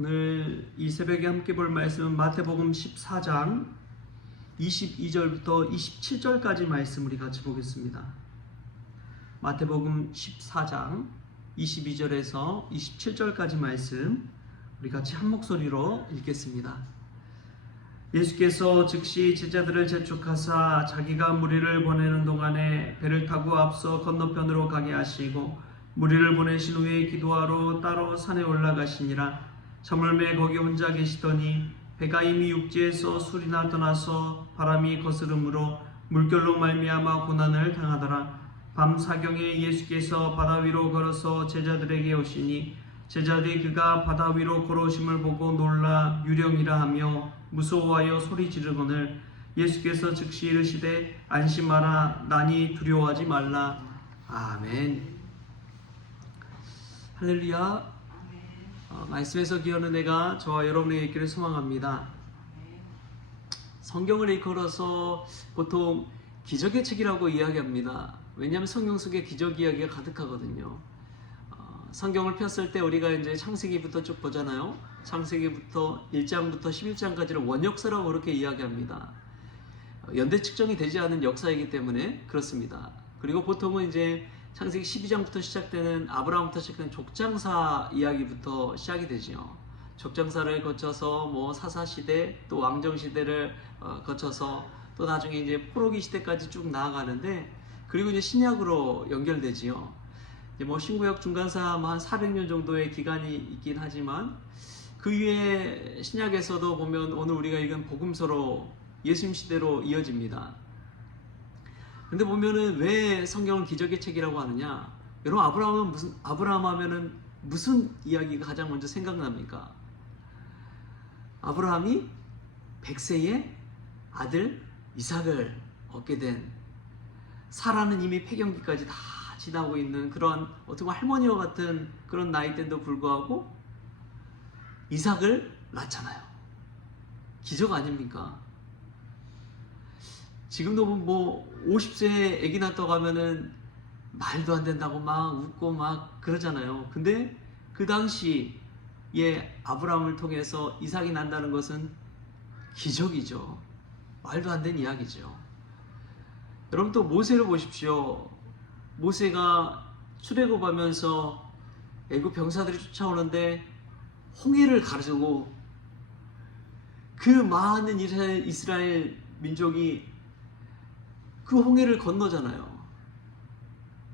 오늘 이 새벽에 함께 볼 말씀은 마태복음 14장 22절부터 27절까지 말씀 우리 같이 보겠습니다. 마태복음 14장 22절에서 27절까지 말씀 우리 같이 한 목소리로 읽겠습니다. 예수께서 즉시 제자들을 재촉하사 자기가 무리를 보내는 동안에 배를 타고 앞서 건너편으로 가게 하시고 무리를 보내신 후에 기도하러 따로 산에 올라가시니라. 저물매 거기 혼자 계시더니 배가 이미 육지에서 술이나 떠나서 바람이 거스름으로 물결로 말미암아 고난을 당하더라. 밤 사경에 예수께서 바다 위로 걸어서 제자들에게 오시니 제자들이 그가 바다 위로 걸어오심을 보고 놀라 유령이라 하며 무서워하여 소리 지르거늘 예수께서 즉시 이르시되 안심하라 나니 두려워하지 말라. 아멘. 할렐루야. 말씀에서 기하는 내가 저와 여러분에게 있기를 소망합니다. 성경을 일컬어서 보통 기적의 책이라고 이야기합니다. 왜냐하면 성경 속에 기적 이야기가 가득하거든요. 성경을 폈을 때 우리가 이제 창세기부터 쭉 보잖아요. 창세기부터 1장부터 11장까지를 원역사라고 그렇게 이야기합니다. 연대 측정이 되지 않은 역사이기 때문에 그렇습니다. 그리고 보통은 이제 창세기 12장부터 시작되는 아브라함부터 시작되는 족장사 이야기부터 시작이 되지요. 족장사를 거쳐서 뭐 사사시대 또 왕정시대를 거쳐서 또 나중에 이제 포로기 시대까지 쭉 나아가는데 그리고 이제 신약으로 연결되지요. 이제 뭐 신구약 중간사 한 400년 정도의 기간이 있긴 하지만 그 위에 신약에서도 보면 오늘 우리가 읽은 복음서로 예수님 시대로 이어집니다. 근데 보면은 왜 성경을 기적의 책이라고 하느냐? 여러분 아브라함 하면은 무슨 이야기가 가장 먼저 생각납니까? 아브라함이 100세에 아들 이삭을 얻게 된, 사라는 이미 폐경기까지 다 지나고 있는 그런 어떻게 보면 할머니와 같은 그런 나이대인데도 불구하고 이삭을 낳잖아요. 기적 아닙니까? 지금도 뭐 50세에 아기 낳았다고 하면은 말도 안 된다고 막 웃고 막 그러잖아요. 근데 그 당시에 아브라함을 통해서 이삭이 난다는 것은 기적이죠. 말도 안 되는 이야기죠. 여러분 또 모세를 보십시오. 모세가 출애굽하면서 애굽 병사들이 쫓아오는데 홍해를 가르고 그 많은 이스라엘 민족이 그 홍해를 건너잖아요.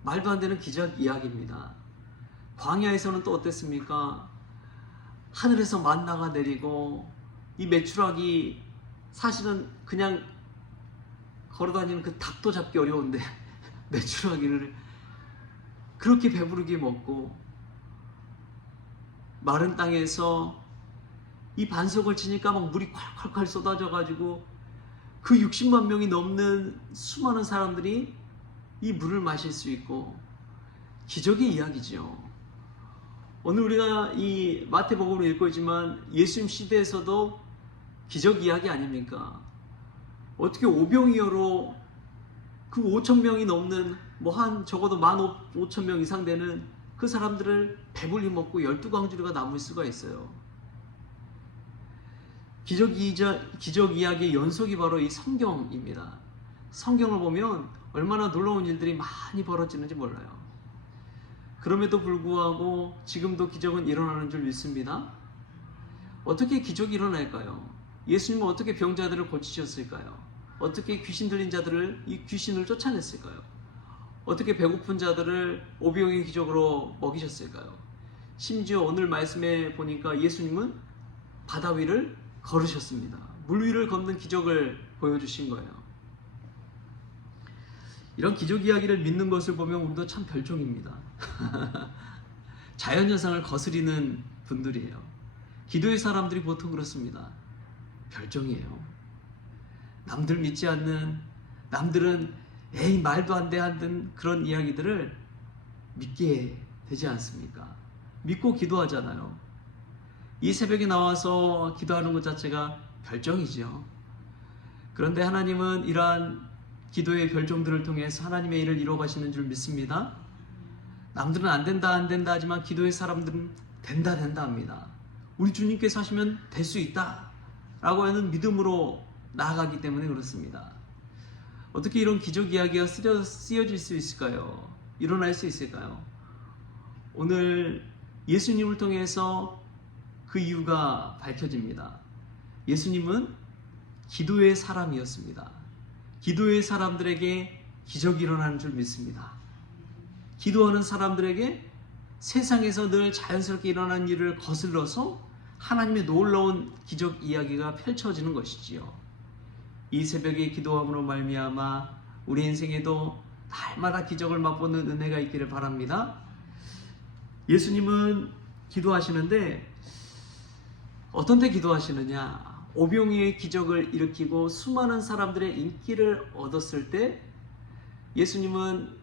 말도 안 되는 기적 이야기입니다. 광야에서는 또 어땠습니까? 하늘에서 만나가 내리고 이 메추라기 사실은 그냥 걸어다니는 그 닭도 잡기 어려운데 메추라기를 그렇게 배부르게 먹고 마른 땅에서 이 반석을 치니까 막 물이 콸콸콸 쏟아져 가지고 그 60만 명이 넘는 수많은 사람들이 이 물을 마실 수 있고 기적의 이야기죠. 오늘 우리가 이 마태복음을 읽고 있지만 예수님 시대에서도 기적 이야기 아닙니까? 어떻게 오병이어로 그 5천 명이 넘는 뭐 한 적어도 15,000명 이상 되는 그 사람들을 배불리 먹고 12광주리가 남을 수가 있어요. 기적 이야기의 연속이 바로 이 성경입니다. 성경을 보면 얼마나 놀라운 일들이 많이 벌어지는지 몰라요. 그럼에도 불구하고 지금도 기적은 일어나는 줄 믿습니다. 어떻게 기적이 일어날까요? 예수님은 어떻게 병자들을 고치셨을까요? 어떻게 귀신 들린 자들을 이 귀신을 쫓아냈을까요? 어떻게 배고픈 자들을 오병이어 기적으로 먹이셨을까요? 심지어 오늘 말씀에 보니까 예수님은 바다 위를 걸으셨습니다. 물 위를 걷는 기적을 보여주신 거예요. 이런 기적 이야기를 믿는 것을 보면 우리도 참 별종입니다. 자연현상을 거스리는 분들이에요. 기도의 사람들이 보통 그렇습니다. 별종이에요. 남들 믿지 않는, 남들은 에이 말도 안 돼 하는 그런 이야기들을 믿게 되지 않습니까? 믿고 기도하잖아요. 이 새벽에 나와서 기도하는 것 자체가 별종이죠. 그런데 하나님은 이러한 기도의 별종들을 통해서 하나님의 일을 이루어 가시는 줄 믿습니다. 남들은 안 된다 하지만 기도의 사람들은 된다 합니다. 우리 주님께서 하시면 될 수 있다 라고 하는 믿음으로 나아가기 때문에 그렇습니다. 어떻게 이런 기적 이야기가 쓰여질 수 있을까요? 일어날 수 있을까요? 오늘 예수님을 통해서 그 이유가 밝혀집니다. 예수님은 기도의 사람이었습니다. 기도의 사람들에게 기적이 일어나는 줄 믿습니다. 기도하는 사람들에게 세상에서 늘 자연스럽게 일어나는 일을 거슬러서 하나님의 놀라운 기적 이야기가 펼쳐지는 것이지요. 이 새벽에 기도함으로 말미암아 우리 인생에도 날마다 기적을 맛보는 은혜가 있기를 바랍니다. 예수님은 기도하시는데 어떤 때 기도하시느냐? 오병이의 기적을 일으키고 수많은 사람들의 인기를 얻었을 때 예수님은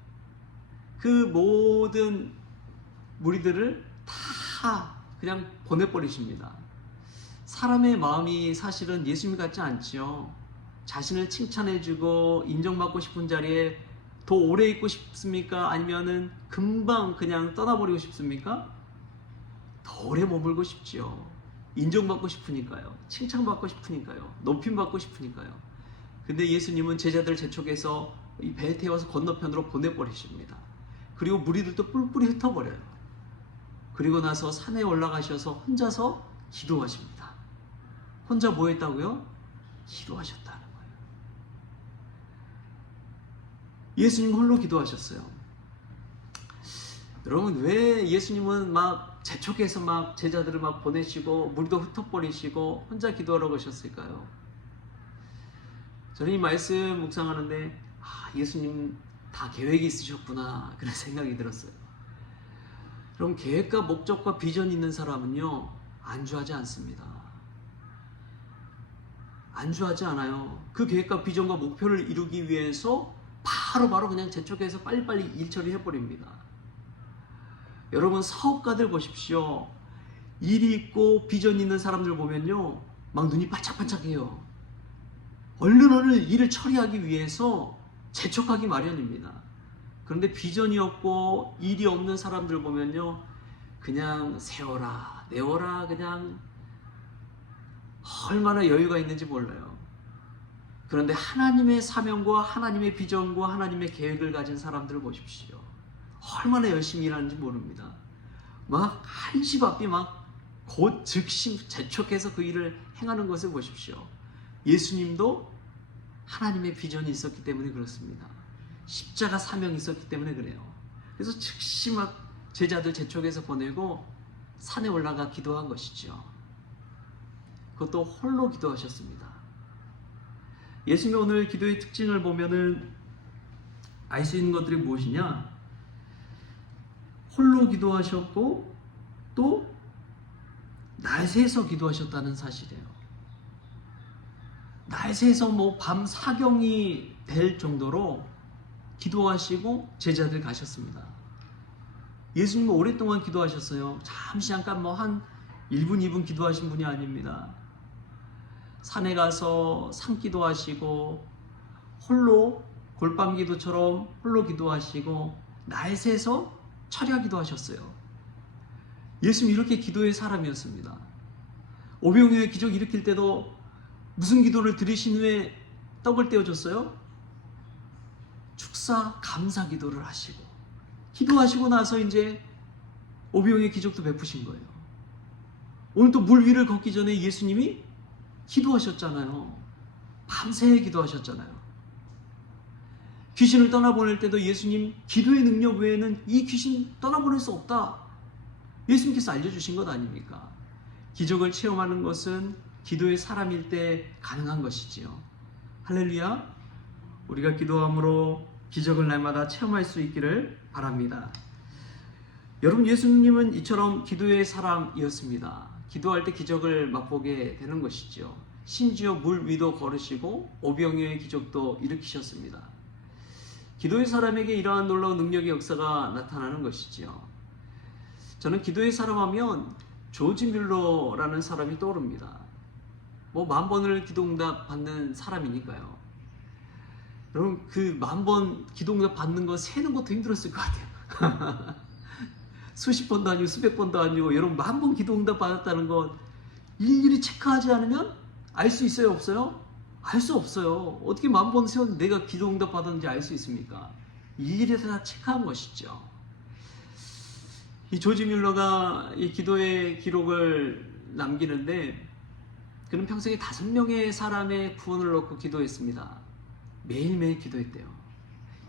그 모든 무리들을 다 그냥 보내버리십니다. 사람의 마음이 사실은 예수님 같지 않지요. 자신을 칭찬해주고 인정받고 싶은 자리에 더 오래 있고 싶습니까? 아니면은 금방 그냥 떠나버리고 싶습니까? 더 오래 머물고 싶지요. 인정받고 싶으니까요. 칭찬받고 싶으니까요. 높임받고 싶으니까요. 근데 예수님은 제자들 재촉해서 이 배에 태워서 건너편으로 보내버리십니다. 그리고 무리들도 뿔뿔이 흩어버려요. 그리고 나서 산에 올라가셔서 혼자서 기도하십니다. 혼자 뭐 했다고요? 기도하셨다는 거예요. 예수님 홀로 기도하셨어요. 여러분, 왜 예수님은 막 재촉해서 막 제자들을 막 보내시고 무리도 흩어버리시고 혼자 기도하라고 하셨을까요? 저는 이 말씀 묵상하는데 예수님 다 계획이 있으셨구나 그런 생각이 들었어요. 그럼 계획과 목적과 비전이 있는 사람은요 안주하지 않습니다. 안주하지 않아요. 그 계획과 비전과 목표를 이루기 위해서 바로 그냥 재촉해서 빨리빨리 일 처리해버립니다. 여러분, 사업가들 보십시오. 일이 있고 비전이 있는 사람들 보면요 막 눈이 반짝반짝해요. 얼른 일을 처리하기 위해서 재촉하기 마련입니다. 그런데 비전이 없고 일이 없는 사람들 보면요 그냥 세워라 내워라 그냥 얼마나 여유가 있는지 몰라요. 그런데 하나님의 사명과 하나님의 비전과 하나님의 계획을 가진 사람들을 보십시오. 얼마나 열심히 일하는지 모릅니다. 막 한시 바삐 막 곧 즉시 재촉해서 그 일을 행하는 것을 보십시오. 예수님도 하나님의 비전이 있었기 때문에 그렇습니다. 십자가 사명이 있었기 때문에 그래요. 그래서 즉시 막 제자들 재촉해서 보내고 산에 올라가 기도한 것이죠. 그것도 홀로 기도하셨습니다. 예수님의 오늘 기도의 특징을 보면은 알 수 있는 것들이 무엇이냐? 홀로 기도하셨고 또 날새서 기도하셨다는 사실이에요. 날새서 뭐 밤 사경이 될 정도로 기도하시고 제자들 가셨습니다. 예수님은 오랫동안 기도하셨어요. 잠깐 뭐 한 1분 2분 기도하신 분이 아닙니다. 산에 가서 산기도 하시고 홀로 골밤 기도처럼 홀로 기도하시고 날새서 철야기도 하셨어요. 예수님 이렇게 기도의 사람이었습니다. 오병이어의 기적 일으킬 때도 무슨 기도를 드리신 후에 떡을 떼어줬어요? 축사 감사 기도를 하시고 기도하시고 나서 이제 오병이어의 기적도 베푸신 거예요. 오늘 또 물 위를 걷기 전에 예수님이 기도하셨잖아요. 밤새 기도하셨잖아요. 귀신을 떠나보낼 때도 예수님 기도의 능력 외에는 이 귀신 떠나보낼 수 없다. 예수님께서 알려주신 것 아닙니까? 기적을 체험하는 것은 기도의 사람일 때 가능한 것이지요. 할렐루야. 우리가 기도함으로 기적을 날마다 체험할 수 있기를 바랍니다. 여러분, 예수님은 이처럼 기도의 사람이었습니다. 기도할 때 기적을 맛보게 되는 것이죠. 심지어 물 위도 걸으시고 오병이어의 기적도 일으키셨습니다. 기도의 사람에게 이러한 놀라운 능력의 역사가 나타나는 것이지요. 저는 기도의 사람 하면 조지 뮬러라는 사람이 떠오릅니다. 뭐 10,000번을 기도응답 받는 사람이니까요. 여러분, 그 10,000번 기도응답 받는 거 세는 것도 힘들었을 것 같아요. 수십 번도 아니고 수백 번도 아니고 여러분 10,000번 기도 응답 받았다는 것 일일이 체크하지 않으면 알 수 있어요, 없어요? 알 수 없어요. 어떻게 10,000번 세웠는데 내가 기도 응답 받았는지 알 수 있습니까? 일일이 다 체크한 것이죠. 이 조지 뮬러가 이 기도의 기록을 남기는데 그는 평생에 5명의 사람의 구원을 놓고 기도했습니다. 매일매일 기도했대요.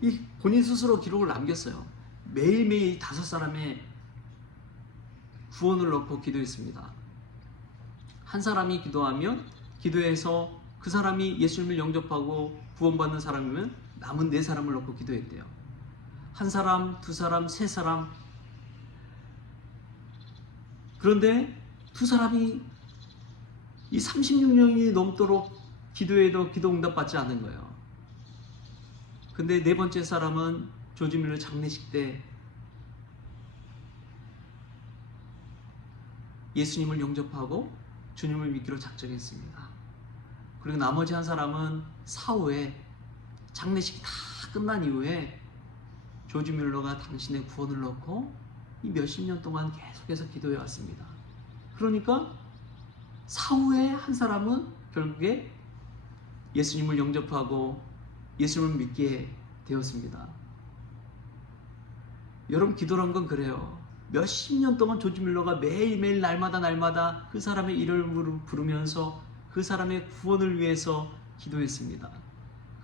이 본인 스스로 기록을 남겼어요. 매일매일 5사람의 구원을 놓고 기도했습니다. 한 사람이 기도하면 기도해서 그 사람이 예수님을 영접하고 구원받는 사람이면 남은 4사람을 놓고 기도했대요. 한 사람, 2사람, 3사람. 그런데 2사람이 이 36년이 넘도록 기도해도 기도 응답 받지 않은 거예요. 근데 4번째 사람은 조지 뮬러 장례식 때 예수님을 영접하고 주님을 믿기로 작정했습니다. 그리고 나머지 한 사람은 사후에 장례식이 다 끝난 이후에 조지 뮬러가 당신의 구원을 넣고 이 몇십 년 동안 계속해서 기도해 왔습니다. 그러니까 사후에 한 사람은 결국에 예수님을 영접하고 예수님을 믿게 되었습니다. 여러분 기도란 건 그래요. 몇십 년 동안 조지 뮬러가 매일매일 날마다 그 사람의 이름을 부르면서 그 사람의 구원을 위해서 기도했습니다.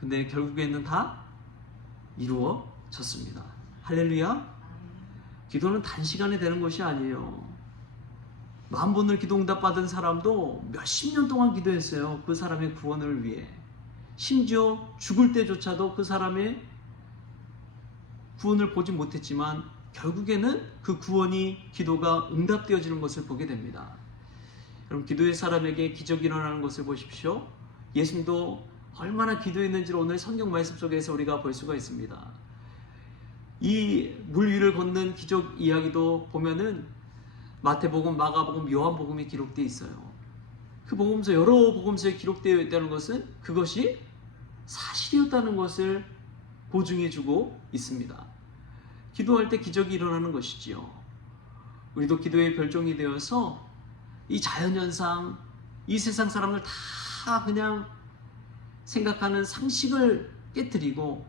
근데 결국에는 다 이루어졌습니다. 할렐루야. 기도는 단시간에 되는 것이 아니에요. 10,000번을 기도 응답 받은 사람도 몇십 년 동안 기도했어요. 그 사람의 구원을 위해. 심지어 죽을 때조차도 그 사람의 구원을 보지 못했지만 결국에는 그 구원이 기도가 응답되어지는 것을 보게 됩니다. 여러분 기도의 사람에게 기적이 일어나는 것을 보십시오. 예수님도 얼마나 기도했는지를 오늘 성경 말씀 속에서 우리가 볼 수가 있습니다. 이 물 위를 걷는 기적 이야기도 보면은 마태복음, 마가복음, 요한복음이 기록되어 있어요. 그 복음서 여러 복음서에 기록되어 있다는 것은 그것이 사실이었다는 것을 보증해주고 있습니다. 기도할 때 기적이 일어나는 것이지요. 우리도 기도의 별종이 되어서 이 자연현상, 이 세상 사람들 다 그냥 생각하는 상식을 깨뜨리고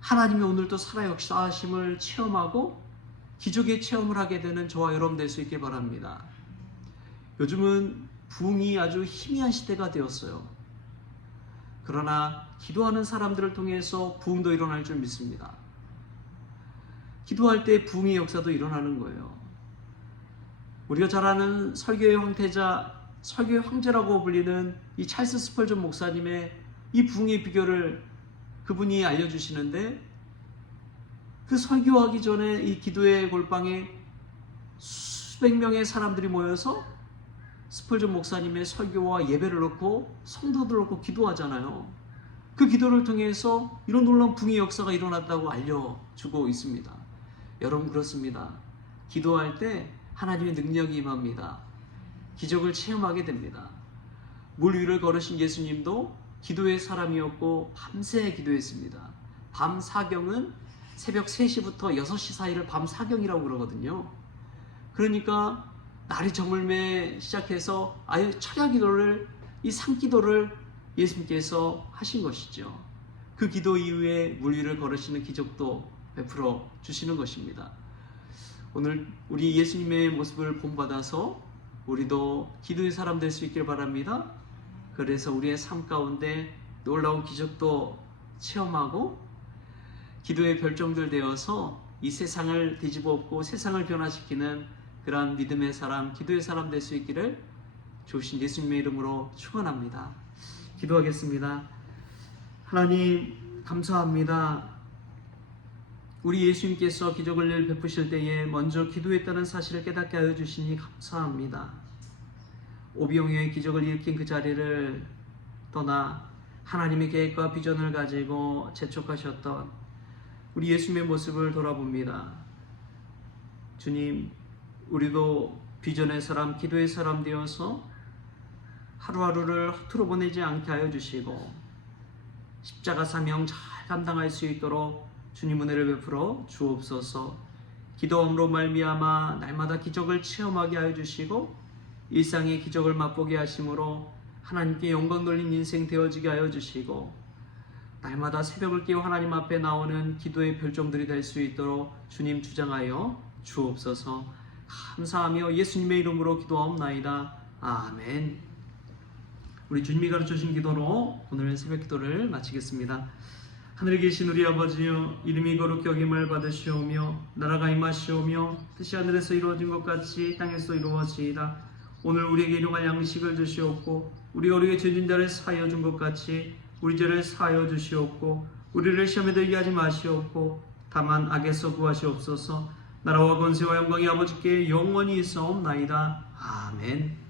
하나님이 오늘도 살아 역사하심을 체험하고 기적의 체험을 하게 되는 저와 여러분 될 수 있길 바랍니다. 요즘은 부흥이 아주 희미한 시대가 되었어요. 그러나 기도하는 사람들을 통해서 부흥도 일어날 줄 믿습니다. 기도할 때 부흥의 역사도 일어나는 거예요. 우리가 잘 아는 설교의 황태자, 설교의 황제라고 불리는 이 찰스 스펄전 목사님의 이 부흥의 비결을 그분이 알려주시는데 그 설교하기 전에 이 기도의 골방에 수백 명의 사람들이 모여서 스펄전 목사님의 설교와 예배를 놓고 성도들을 놓고 기도하잖아요. 그 기도를 통해서 이런 놀라운 부흥의 역사가 일어났다고 알려주고 있습니다. 여러분 그렇습니다. 기도할 때 하나님의 능력이 임합니다. 기적을 체험하게 됩니다. 물 위를 걸으신 예수님도 기도의 사람이었고 밤새 기도했습니다. 밤 사경은 새벽 3시부터 6시 사이를 밤 사경이라고 그러거든요. 그러니까 날이 저물매 시작해서 아예 철야 기도를, 이 산기도를 예수님께서 하신 것이죠. 그 기도 이후에 물 위를 걸으시는 기적도 베풀어 주시는 것입니다. 오늘 우리 예수님의 모습을 본받아서 우리도 기도의 사람 될 수 있길 바랍니다. 그래서 우리의 삶 가운데 놀라운 기적도 체험하고 기도의 별종들 되어서 이 세상을 뒤집어 엎고 세상을 변화시키는 그러한 믿음의 사람, 기도의 사람 될 수 있기를 주신 예수님의 이름으로 축원합니다. 기도하겠습니다. 하나님 감사합니다. 우리 예수님께서 기적을 베푸실 때에 먼저 기도했다는 사실을 깨닫게 하여 주시니 감사합니다. 오병이어의 기적을 일으킨 그 자리를 떠나 하나님의 계획과 비전을 가지고 재촉하셨던 우리 예수님의 모습을 돌아봅니다. 주님, 우리도 비전의 사람, 기도의 사람 되어서 하루하루를 허투루 보내지 않게 하여 주시고 십자가 사명 잘 감당할 수 있도록 주님 은혜를 베풀어 주옵소서. 기도함으로 말미암아 날마다 기적을 체험하게 하여 주시고 일상의 기적을 맛보게 하심으로 하나님께 영광 돌린 인생 되어지게 하여 주시고 날마다 새벽을 깨워 하나님 앞에 나오는 기도의 별종들이 될 수 있도록 주님 주장하여 주옵소서. 감사하며 예수님의 이름으로 기도하옵나이다. 아멘. 우리 주님이 가르쳐주신 기도로 오늘 새벽 기도를 마치겠습니다. 하늘에 계신 우리 아버지여, 이름이 거룩히 여김을 받으시오며 나라가 임하시오며 뜻이 하늘에서 이루어진 것 같이 땅에서 이루어지이다. 오늘 우리에게 일용할 양식을 주시옵고 우리가 우리에게 죄진 자를 사하여 준 것 같이 우리 죄를 사하여 주시옵고 우리를 시험에 들게 하지 마시옵고 다만 악에서 구하시옵소서. 나라와 권세와 영광이 아버지께 영원히 있사옵나이다. 아멘.